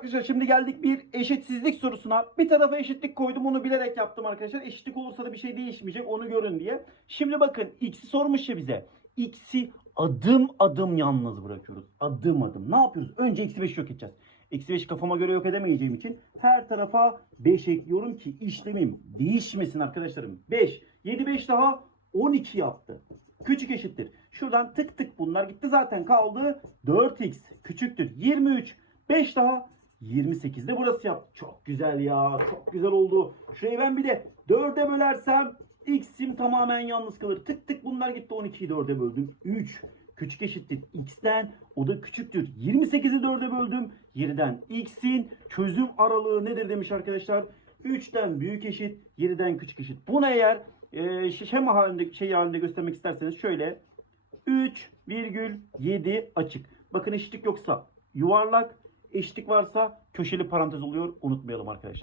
arkadaşlar şimdi geldik bir eşitsizlik sorusuna. Bir tarafa eşitlik koydum onu bilerek yaptım arkadaşlar. Eşitlik olursa da bir şey değişmeyecek onu görün diye. Şimdi bakın x'i sormuş ya bize. X'i adım adım yalnız bırakıyoruz. Adım adım. Ne yapıyoruz? Önce eksi 5 yok edeceğiz. Eksi 5 kafama göre yok edemeyeceğim için her tarafa 5 ekliyorum ki işlemim değişmesin arkadaşlarım. 5. 7 5 daha 12 yaptı. Küçük eşittir. Şuradan tık tık bunlar gitti zaten kaldı. 4x küçüktür. 23. 5 daha 28 de burası yaptı. Çok güzel ya. Çok güzel oldu. Şurayı ben bir de 4'e bölersem x'im tamamen yalnız kalır. Tık tık bunlar gitti. 12'yi 4'e böldüm. 3 küçük eşittir x'ten o da küçüktür. 28'i 4'e böldüm. 7'den x'in çözüm aralığı nedir demiş arkadaşlar. 3'ten büyük eşit, 7'den küçük eşit. Bunu eğer e, şema halinde şey halinde göstermek isterseniz şöyle 3,7 açık. Bakın eşitlik yoksa yuvarlak, eşitlik varsa köşeli parantez oluyor. Unutmayalım arkadaşlar.